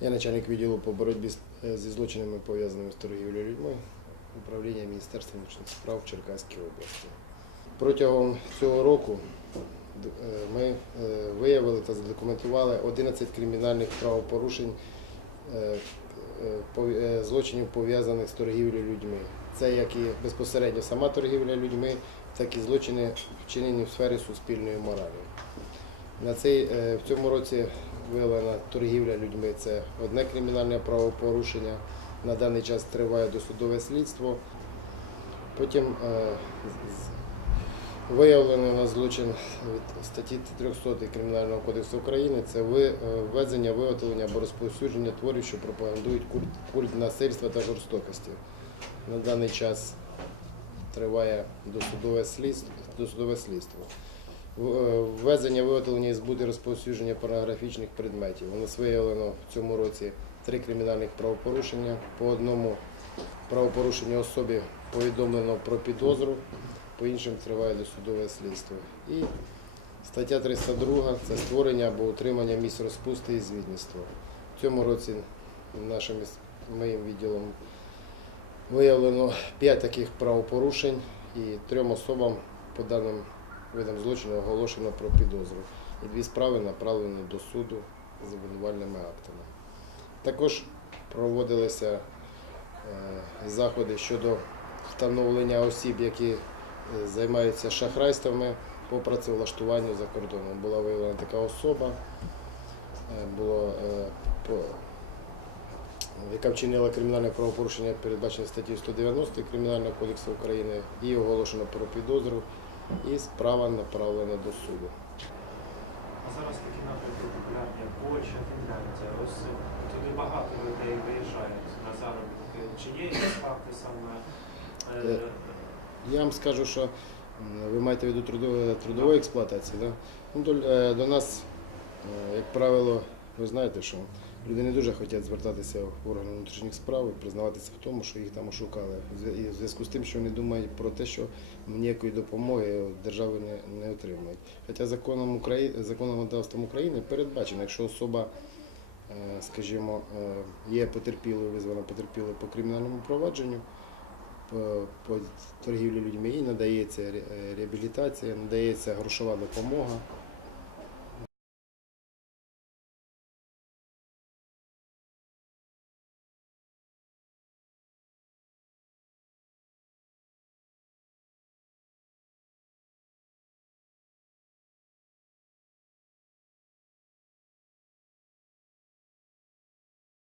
Я начальник відділу по боротьбі е, зі злочинами пов'язаними з торгівлею людьми управління Міністерства внутрішніх справ в Черкаській області. Протягом цього року е, ми е, виявили та задокументували 11 кримінальних правопорушень злочинів пов'язаних з торгівлею людьми. Це як і безпосередньо сама торгівля людьми, так і злочини вчинені в сфері суспільної моралі. На цей, е, в цьому році виявлена торгівля людьми це одне кримінальне правопорушення. На даний час триває досудове слідство. Потім е, виявлений у злочин від статті 300 Кримінального кодексу України це е, ввезення, виготовлення або розповсюдження творів, що пропагандують культ, культ насильства та жорстокості. На даний час триває досудове слідство. Е, Ввезення, виготовлення і збути розповсюдження порнографічних предметів. У нас виявлено в цьому році три кримінальних правопорушення. По одному правопорушенню особі повідомлено про підозру, по іншим триває досудове слідство. І стаття 302 це створення або утримання місць розпусти і звідництва. В цьому році нашим моїм відділом виявлено 5 таких правопорушень і трьом особам по даним видам злочину оголошено про підозру. І дві справи направлені до суду з обвинувальними актами. Також проводилися е, заходи щодо встановлення осіб, які е, займаються шахрайствами по працевлаштуванню за кордоном. Була виявлена така особа, е, було, яка вчинила кримінальне правопорушення, передбачене статтю 190 Кримінального кодексу України, і оголошено про підозру, і справа направлена до суду. А зараз такі напрямки популярні, як Польща, Фінляндія. Ось туди багато людей виїжджають на заробітки. Чи є якісь факти саме? е, Е, Я вам скажу, що ви маєте в виду трудову експлуатацію. Да? Ну, до, е, нас, е, як правило, ви знаєте, що люди не дуже хочуть звертатися в органи внутрішніх справ і признаватися в тому, що їх там ошукали. І в зв'язку з тим, що вони думають про те, що ніякої допомоги держави не, не отримують. Хоча законом України, законодавством України передбачено, якщо особа, е, скажімо, е, є потерпілою, визвана потерпілою по кримінальному провадженню, по, торгівлі людьми і надається е, реабілітація, надається грошова допомога